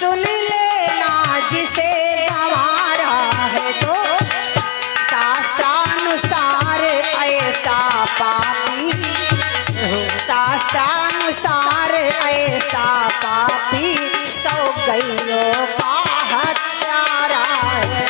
सुन लेना जिसे गंवारा है तो शास्त्रानुसार ऐसा पापी, शास्त्रानुसार ऐसा पापी 100 गैयों का हत्यारा है।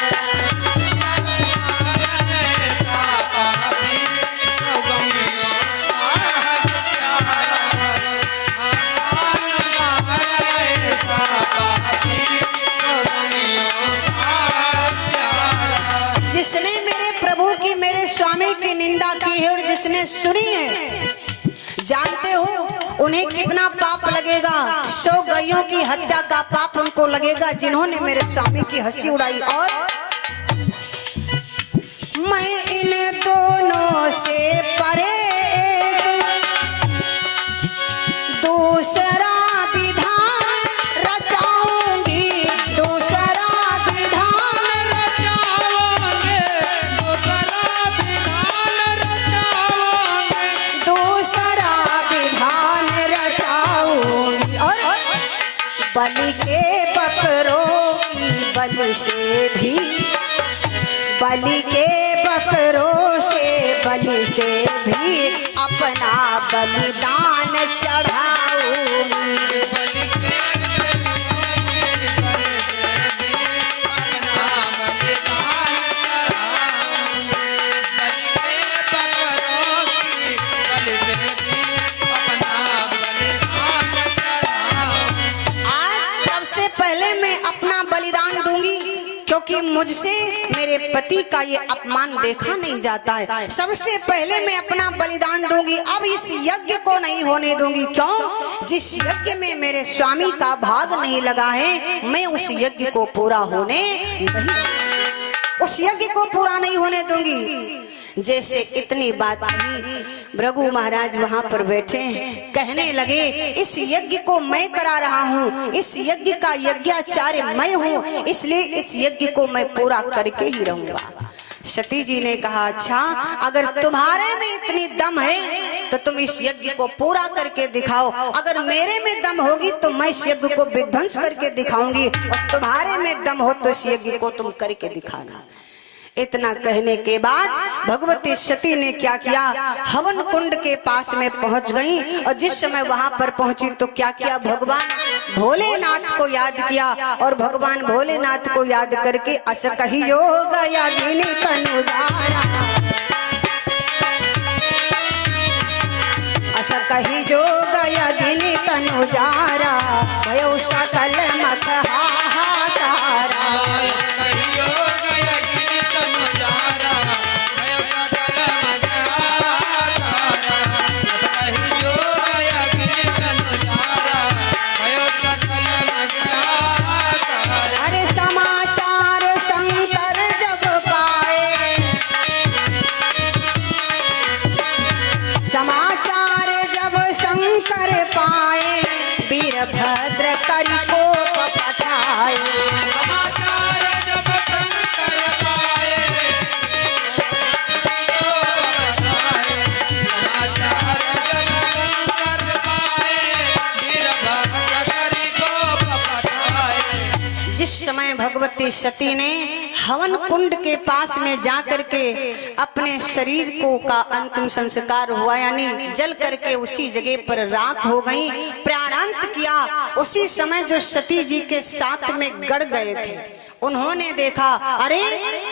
जिसने मेरे प्रभु की, मेरे स्वामी की निंदा की है और जिसने सुनी है, जानते हो उन्हें कितना पाप लगेगा? 100 गैयों की हत्या का पाप उनको लगेगा जिन्होंने मेरे स्वामी की हंसी उड़ाई। और मैं इन दोनों से परे दूसरा विधान रचाऊंगी, दूसरा विधान रचाऊंगी, दूसरा विधान रचाऊंगी। और बलि के बकरों की बलि से भी, बलि के बकरों से, बलि से भी अपना बलिदान चढ़ाऊंगी। आज सबसे पहले मैं अपना बलिदान दूंगी क्योंकि मुझसे मेरे पति का ये अपमान देखा नहीं जाता है। सबसे पहले मैं अपना बलिदान दूंगी। अब इस यज्ञ को नहीं होने दूंगी। क्यों? जिस यज्ञ में मेरे स्वामी का भाग नहीं लगा है, मैं उस यज्ञ को पूरा होने नहीं, उस यज्ञ को पूरा नहीं होने दूंगी। जैसे इतनी बात कही, भृगु महाराज वहां पर बैठे हैं, कहने लगे इस यज्ञ को मैं करा रहा हूँ, इस यज्ञ का यज्ञाचार्य मैं हूँ, इसलिए इस यज्ञ को मैं पूरा करके ही रहूंगा। सती जी ने कहा, अच्छा अगर तुम्हारे में इतनी दम है तो तुम इस यज्ञ को पूरा करके दिखाओ। अगर मेरे में दम होगी तो मैं इस यज्ञ को विध्वंस करके दिखाऊंगी, और तुम्हारे में दम हो तो इस यज्ञ को तुम करके दिखाना। इतना कहने के बाद भगवती सती ने क्या किया? हवन कुंड के पास में पहुंच गई, और जिस समय वहां पर पहुंची तो क्या किया? भगवान भोलेनाथ को याद किया, और भगवान भोलेनाथ को याद करके अस कही योग यागिनी तनुजारा, अस कही योग यागिनी तनुजारा, भयो सकल मत हाहाकारा। कर पाए वीरभद्र करी को पठाए, समाचार जब शंकर पाए, समाचार जब शंकर पाए, वीरभद्र करी को पठाए। जिस समय भगवती सती ने हवन कुंड के पास में जाकर के अपने शरीर को का अंतिम संस्कार हुआ, यानी जल करके उसी जगह पर राख हो गई, प्राणांत किया, उसी समय जो सती जी के साथ में गड़ गए थे उन्होंने देखा, अरे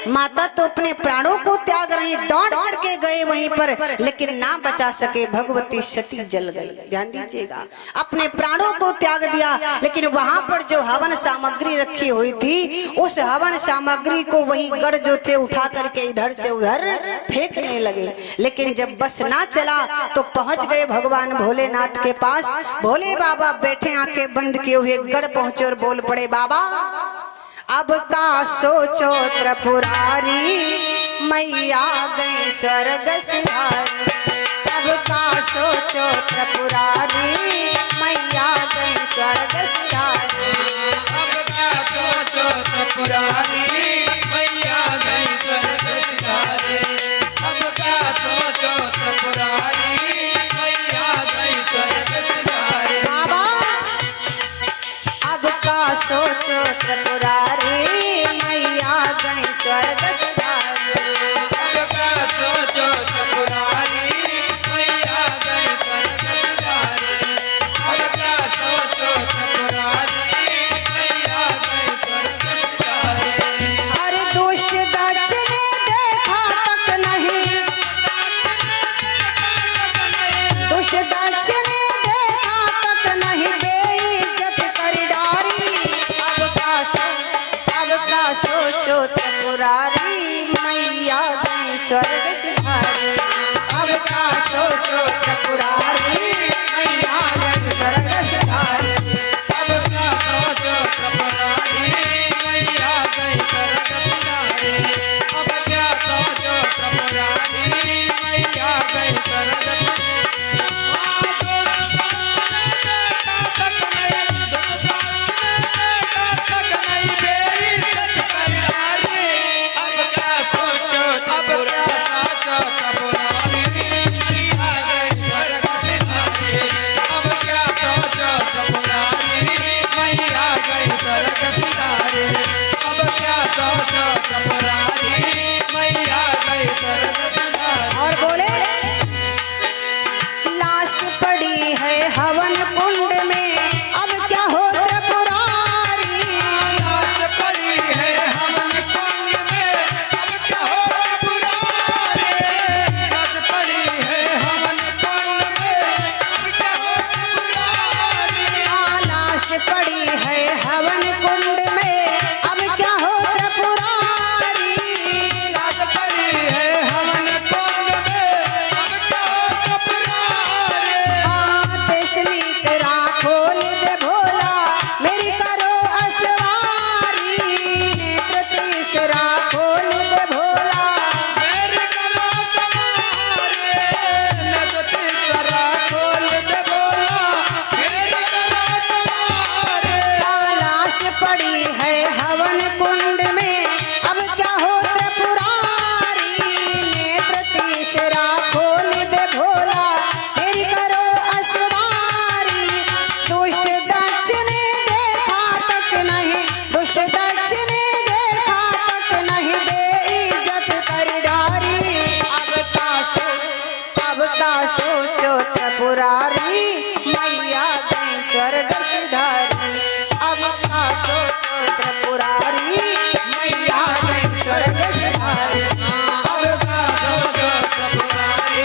माता तो अपने प्राणों को त्याग रही, दौड़ करके गए वहीं पर, लेकिन ना बचा सके, भगवती सती जल गई। ध्यान दीजिएगा, अपने प्राणों को त्याग दिया, लेकिन वहां पर जो हवन सामग्री रखी हुई थी उस हवन सामग्री को वही गढ़ जो थे उठा करके इधर से उधर फेंकने लगे। लेकिन जब बस ना चला तो पहुंच गए भगवान भोलेनाथ के पास। भोले बाबा बैठे आंखें बंद किए हुए गढ़ पहुंचे और बोल पड़े, बाबा अब का सोचो त्रिपुरारी, मैया गई स्वर्ग सिधारी। अब का सोचो त्रिपुरारी, मैया गई स्वर्ग सिधारी। अब का सोचो त्रिपुरारी, मैया गई स्वर्ग सिधारी। अब का सोचो त्रिपुरारी, मैया गई स्वर्ग सिधारी। बाबा अब का सोचो त्रिपुरारी मैया गई स्वर्ग सिधारे। सबका सोचो त्रिपुरारी मैया गई स्वर्ग सिधारे। सबका सोचो त्रिपुरारी मैया गई स्वर्ग सिधारे। अरे दुष्ट दक्ष ने देखा तक नहीं, दुष्ट दक्ष ने देखा तक नहीं, बेइज्जत कर डारी। अब का सोचो त्रिपुरारी मैया गई स्वर्ग सिधारे। अब का सोचो त्रिपुरारी मैया गई स्वर्ग सिधारे। सबका सोचो त्रिपुरारी मैया गई स्वर्ग सिधारे। अब क्या सोचो त्रिपुरारी मैया गई स्वर्ग और बोले लाश पड़ी है हवन कुंड में, अब क्या हो त्रिपुरारी। पड़ी है हवन कुंड में, अब क्या हो त्रिपुरारी। पड़ी है हवन कुंड में, अब क्या हो त्रिपुरारी। लाश पड़ी है हवन कुंड में, अब क्या हो त्रिपुरारी। लाश पड़ी है हवन कुंड में, अब क्या हो त्रिपुरारी। तेसनी तेरा खोल दे भोला, मेरी करो असवारी। नेत्र तीसरा खोल दे भोला, मेरे करो सवारे। नजर तीसरा खोल दे भोला, मेरे करो सवारे। लाश पड़ी है हवन कुंड में, अब क्या हो त्रिपुरारी। नेत्र तीसरा खोल दे भोला, मेरी करो असवारी। दुष्ट दक्ष ने देखा तक नहीं, दुष्ट दक्ष ने देखा तक नहीं, बेइज्जत कर डारी। अब का सोचो त्रिपुरारी मैया गई स्वर्ग सिधारी। अब का सोचो त्रिपुरारी मैया गई स्वर्ग सिधारी। अब का सोचो त्रिपुरारी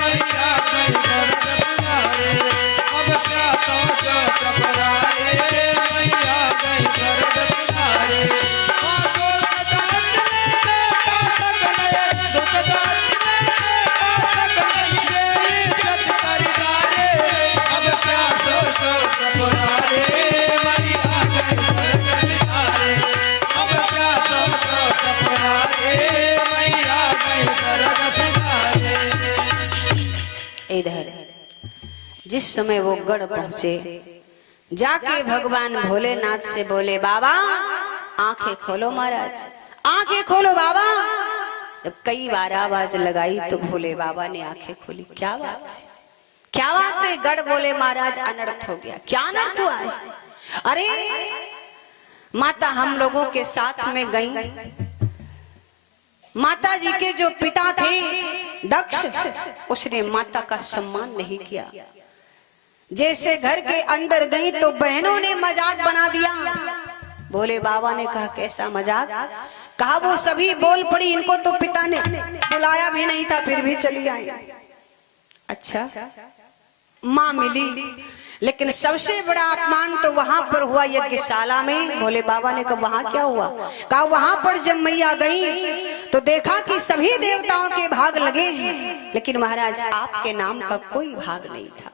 मैया गई स्वर्ग सिधारे। अब क्या सोचो त्रिपुरारी मैया गई स्वर्ग सिधारे। दुख दास नहीं बेइज्जत कर डारे। अब क्या सोचो त्रिपुरारी मैया गई स्वर्ग सिधारे। अब क्या सोचो त्रिपुरारी मैया गई स्वर्ग सिधारे। इधर जिस समय वो गढ़ पहुंचे, जाके भगवान भोलेनाथ से बोले बाबा आंखें खोलो महाराज, आंखें खोलो बाबा। जब कई बार आवाज लगाई तो भोले बाबा ने आंखें खोली। क्या बात है, क्या बात है। गढ़ बोले महाराज अनर्थ हो गया। क्या अनर्थ हुआ है। अरे माता हम लोगों के साथ में गई, माता जी के जो पिता थे दक्ष, उसने माता का सम्मान नहीं किया। जैसे घर के अंदर गई तो बहनों ने मजाक बना दिया। भोले बाबा ने कहा कैसा मजाक। कहा वो सभी बोल पड़ी, इनको तो पिता ने बुलाया भी नहीं था फिर भी चली आई। अच्छा माँ मिली, लेकिन सबसे बड़ा अपमान तो वहां पर हुआ यज्ञशाला में। भोले बाबा ने कहा वहां क्या हुआ। कहा वहां पर जब मैया गई तो देखा कि सभी देवताओं के भाग लगे हैं, लेकिन महाराज आपके नाम का कोई भाग नहीं था,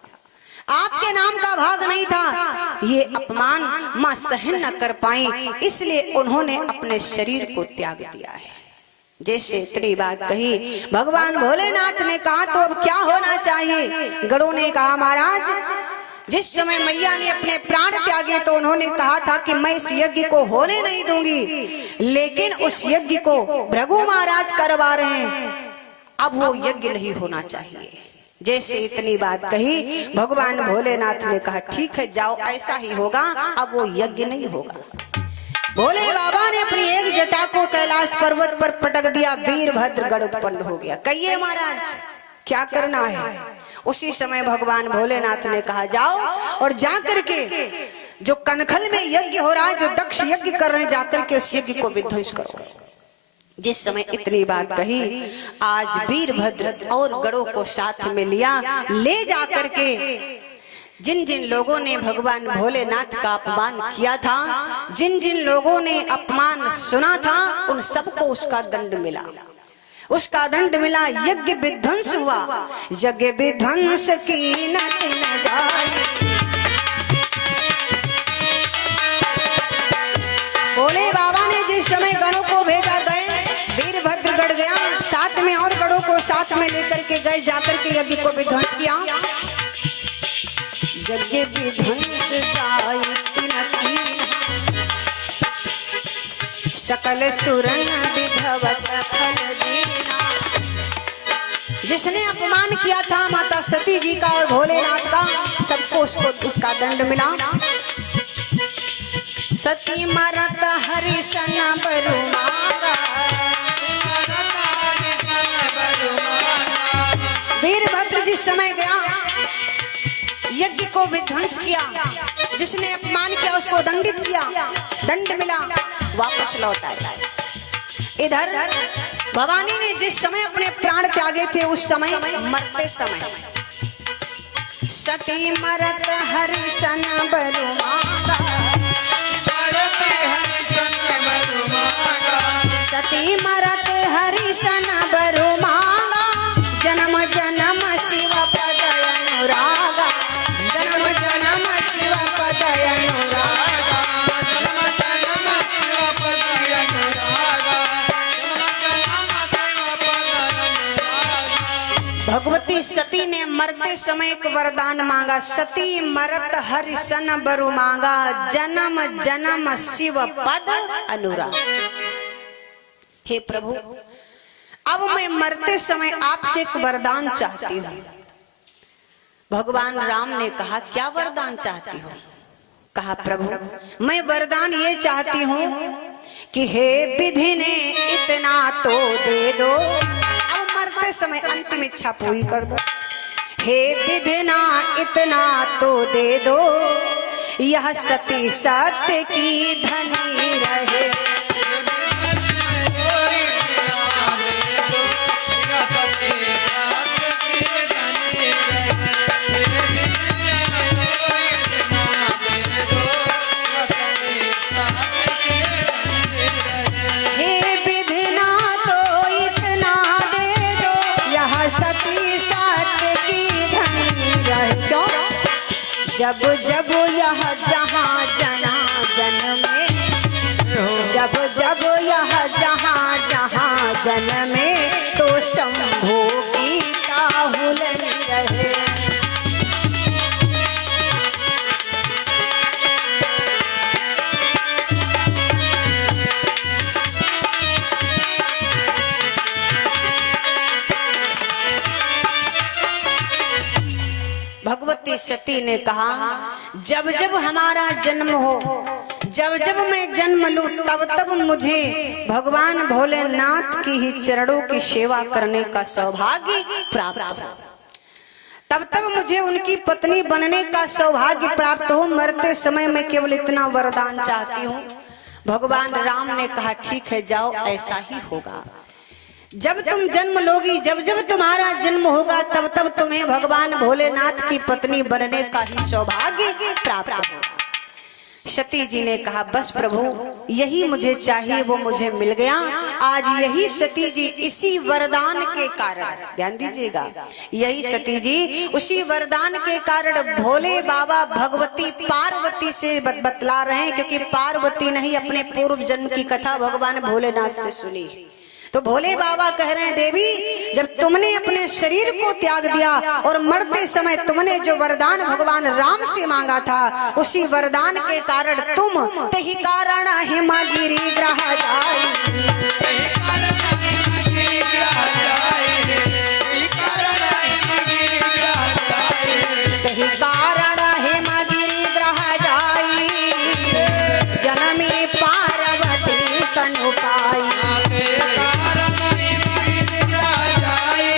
आपके नाम का भाग नहीं था। ये अपमान मां सहन न कर पाई, इसलिए उन्होंने अपने शरीर को त्याग दिया है। जैसे इतनी बात कही, भगवान भोलेनाथ ने कहा तो अब क्या होना चाहिए। गरुड़ ने कहा महाराज जिस समय मैया ने अपने प्राण त्यागे तो उन्होंने कहा था कि मैं इस यज्ञ को होने नहीं दूंगी, लेकिन उस यज्ञ को भृगु महाराज करवा रहे हैं, अब वो यज्ञ नहीं होना चाहिए। जैसे इतनी बात कही, भगवान भोलेनाथ ने कहा ठीक है जाओ, ऐसा ही होगा, अब वो यज्ञ नहीं होगा। भोले बाबा ने अपनी एक जटा को कैलाश पर्वत पर पटक दिया, वीरभद्र गण उत्पन्न हो गया। कहिए महाराज क्या करना है? उसी समय भगवान भोलेनाथ ने कहा जाओ और जाकर के जो कनखल में यज्ञ हो रहा है, जो दक्ष यज्ञ कर रहे हैं, जाकर के उस यज्ञ को विध्वंस करो। जिस समय इतनी बात कही, आज वीरभद्र और गणों को साथ में लिया, ले जाकर के जिन जिन लोगों ने भगवान भोलेनाथ का अपमान किया था, जिन जिन लोगों ने अपमान सुना था, उन सबको उसका दंड मिला। उसका दंड मिला, यज्ञ विध्वंस हुआ। यज्ञ विध्वंस की न जाए। भोले बाबा ने जिस समय गणों को भेजा, गए वीरभद्र गढ़ गया, साथ में और गणों को साथ में लेकर के गए, जाकर के यज्ञ को विध्वंस किया। यज्ञ विध्वंस जाए सकल सुरन विधवत फल देना। जिसने अपमान किया था माता सती जी का और भोलेनाथ का, सबको उसका दंड मिला। सती मरत हरिसन बरु मांगा। वीरभद्र जिस समय गया, यज्ञ को विध्वंस किया, जिसने अपमान किया उसको दंडित किया, दंड मिला, वापस लौट आया। इधर भवानी ने जिस समय अपने प्राण त्यागे थे, उस समय मरते समय सती मरत हरिसन बरु मांगा। सती मरत हरिसन बरु मांगा। जन्म जन्म शिव पद अनुरागा। जन्म जन्म शिव पद अनुरागा। भगवती सती ने मरते समय एक वरदान मांगा। सती मरत हरिसन बरु मांगा। जन्म जन्म शिव पद अनुराग। हे प्रभु, अब मैं मरते समय आपसे एक वरदान चाहती हूँ। भगवान राम ने कहा क्या वरदान चाहती हो? कहा प्रभु मैं वरदान ये चाहती हूँ कि हे विधि ने इतना तो दे दो। अब मरते समय अंतिम इच्छा पूरी कर दो। हे विधि ना इतना तो दे दो, यह सती सत्य की धनी रहे। जब जब यह जहाँ जना जन में, जब जब यह जहाँ जहाँ जन में, तो शंभो की काहुल रहे। भगवती सती ने कहा जब जब हमारा जन्म हो, जब जब मैं जन्म लूं, तब तब मुझे भगवान भोलेनाथ की ही चरणों की सेवा करने का सौभाग्य प्राप्त हो। तब तब मुझे उनकी पत्नी बनने का सौभाग्य प्राप्त हो। मरते समय मैं केवल इतना वरदान चाहती हूँ। भगवान राम ने कहा ठीक है जाओ, ऐसा ही होगा। जब तुम जन्म लोगी, जब जब तुम्हारा जन्म होगा, तब तब तुम्हें भगवान भोलेनाथ की पत्नी बनने का ही सौभाग्य प्राप्त होगा। सती जी ने कहा बस प्रभु यही मुझे चाहिए, वो मुझे मिल गया। आज यही सती जी इसी वरदान के कारण, ध्यान दीजिएगा, यही सती जी उसी वरदान के कारण भोले बाबा भगवती पार्वती से बतला रहे हैं, क्योंकि पार्वती नहीं अपने पूर्व जन्म की कथा भगवान भोलेनाथ से सुनी। तो भोले बाबा कह रहे हैं देवी जब तुमने अपने शरीर को त्याग दिया और मरते समय तुमने जो वरदान भगवान राम से मांगा था, उसी वरदान के कारण तुम तही कारण हिमगिरी ग्रह जाई। जनमी पार्वती तनु पाई। के कारण ही महिल जा जाई,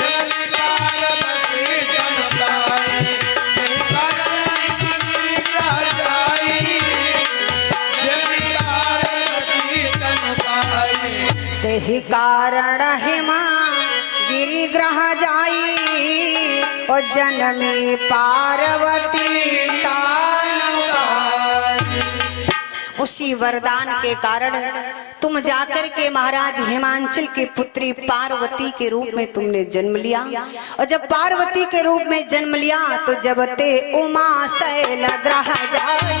जननी पार्वती तन पाई। के कारण ही महिल जा जाई, जननी पार्वती तन पाई। तेहि कारण हिमा गिरिग्रह जाई, ओ जनमी पार्वती तनु पाई। उसी वरदान के कारण तुम जाकर के महाराज हिमांचल की पुत्री पार्वती के रूप में तुमने जन्म लिया। और जब पार्वती के रूप में जन्म लिया तो जब ते उमा शैल ग्रह जाई,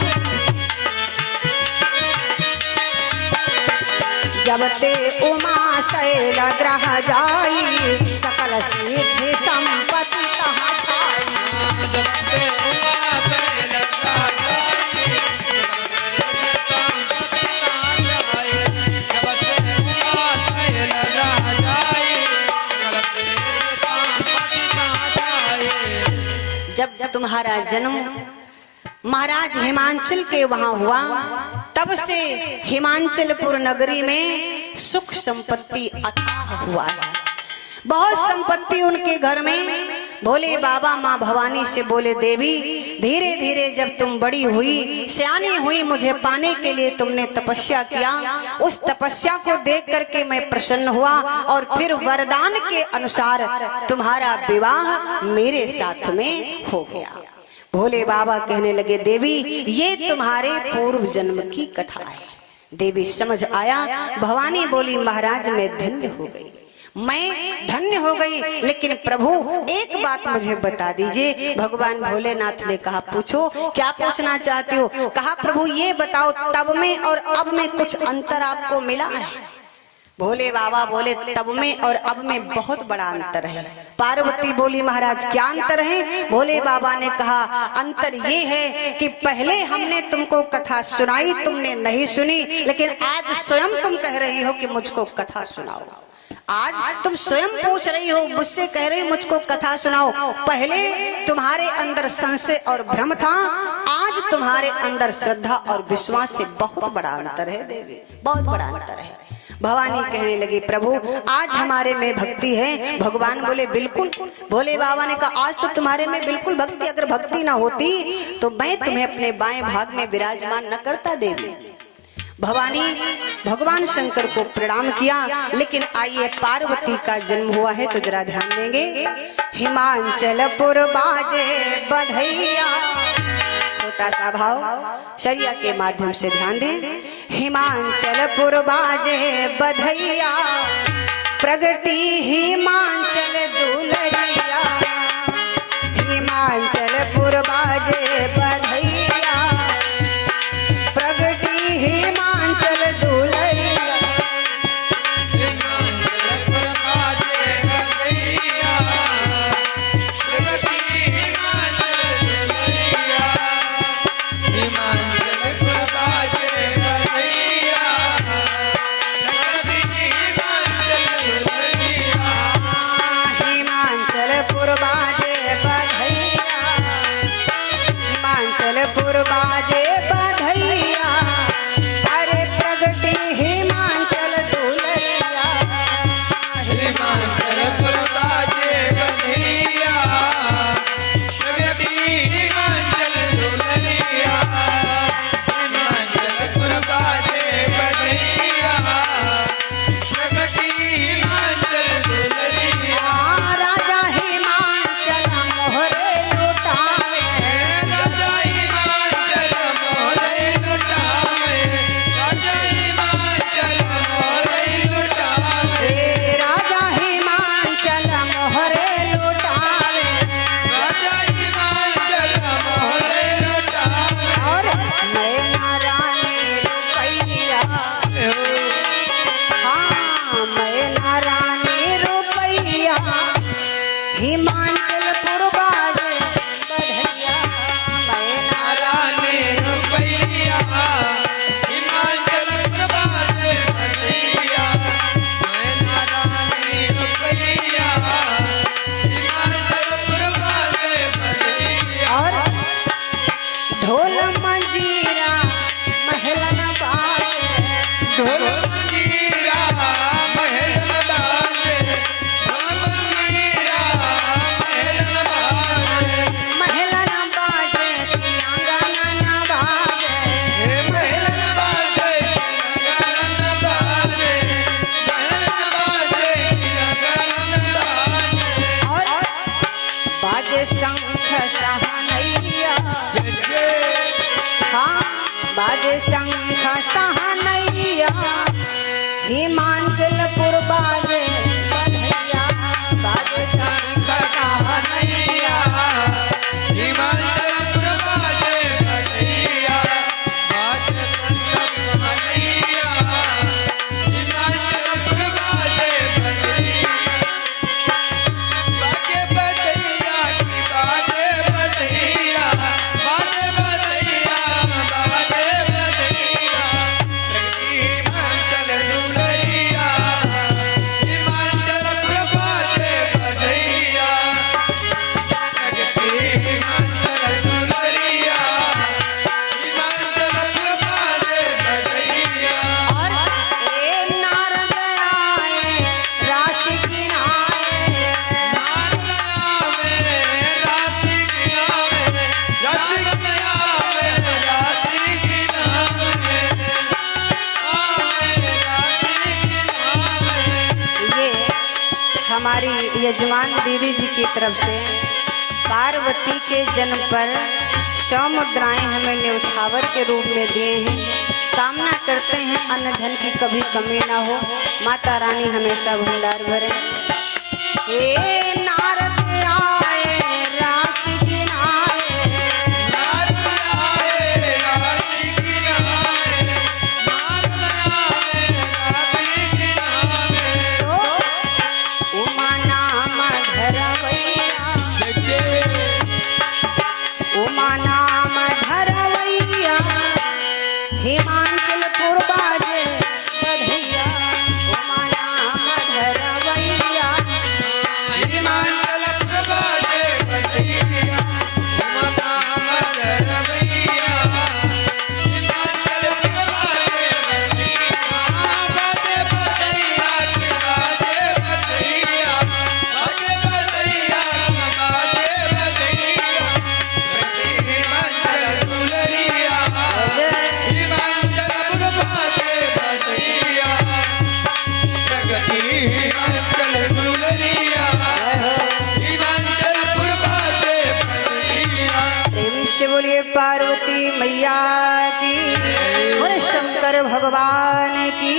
जब ते उमा शैल ग्रह जाई, सकल सिद्धि संपत्ति कहाँ छाई। जब ते उमा शैल ग्रह जाई, संपत्ति कहाँ छाई। जब ते उमा शैल ग्रह जाई, संपत्ति कहाँ छाई। जब तुम्हारा जन्म महाराज हिमांचल के वहां हुआ, तब से हिमांचलपुर नगरी में सुख संपत्ति अथाह हुआ है। बहुत संपत्ति उनके घर में। भोले बाबा माँ भवानी से बोले, देवी धीरे धीरे जब तुम बड़ी हुई, सियानी हुई, मुझे पाने के लिए तुमने तपस्या किया। उस तपस्या को देख करके मैं प्रसन्न हुआ और फिर वरदान के अनुसार तुम्हारा विवाह मेरे साथ में हो गया। भोले बाबा कहने लगे, देवी ये तुम्हारे पूर्व जन्म की कथा है। देवी समझ आया। भवानी बोली, महाराज मैं धन्य हो गई, मैं धन्य हो गई, लेकिन प्रभु एक बात मुझे बता दीजिए। भगवान भोलेनाथ ने कहा, पूछो, क्या पूछना चाहते हो। कहा, प्रभु ये बताओ, तब में और अब में कुछ अंतर आपको मिला है। भोले बाबा बोले, तब में और अब में बहुत बड़ा अंतर है। पार्वती बोली, महाराज क्या अंतर है। भोले बाबा ने कहा, अंतर ये है कि पहले हमने तुमको कथा सुनाई, तुमने नहीं सुनी, लेकिन आज स्वयं तुम कह रही हो कि मुझको कथा सुनाओ। आज तुम स्वयं पूछ रही हो, मुझसे कह रही हो मुझको कथा सुनाओ। पहले तुम्हारे अंदर संशय और भ्रम था, आज तुम्हारे अंदर श्रद्धा और विश्वास से बहुत बड़ा अंतर है देवी, बहुत बड़ा अंतर है। भवानी कहने लगी, प्रभु आज हमारे में भक्ति है। भगवान बोले, बिल्कुल। भोले बाबा ने कहा, आज तो तुम्हारे में बिल्कुल भक्ति, अगर भक्ति ना होती तो मैं तुम्हें अपने बाएं भाग में विराजमान न करता देवी। भवानी भगवान शंकर को प्रणाम किया। लेकिन आइए, पार्वती का जन्म हुआ है तो जरा ध्यान देंगे। हिमांचलपुर बाजे बधैया, छोटा सा भाव शरिया के माध्यम से ध्यान दें। हिमांचलपुर बाजे बधैया, प्रगति हिमांचल दुलरिया। हिमांचलपुर बाजे बधैया, प्रगति हिमांचल दुलरिया। हिमांचलपुर बाजे बधैया, प्रगति हिमांचल दुलरिया। हिमांचलपुर बाजे बधैया, प्रगति हिमांचल दुलरिया। बाजे शंख सहनैया हिमाचलपुर बाजे बधैया बाजे शंख सहनैया हिमाचलपुर बाजे बधैया बाजे शंख सहनैया हिमाचलपुर बाजे बधैया बाजे बधैया की बाजे बधैया बाजे बधैया बाजे बधैया हिमाचल दुलरिया हिमाचलपुर बाजे बधैया हिमाचल दुलरिया हिमाचलपुर बाजे बधैया और ए नारद आए रास किनारे ये हमारी यजमान दीदी जी की तरफ से पार्वती के जन्म पर 100 मुद्राएं हमें न्यौछावर के रूप में दिए हैं। कामना करते हैं अन्न धन की कभी कमी ना हो, माता रानी हमेशा भंडार भरे। हे नारद आए रास किनारे तो उमा नाम धरवैया उमा नाम धरवैया हिमाचलपुर बाजे बधैया उमा नाम धरवैया प्रेम से बोलिए पार्वती मैया की और शंकर भगवान की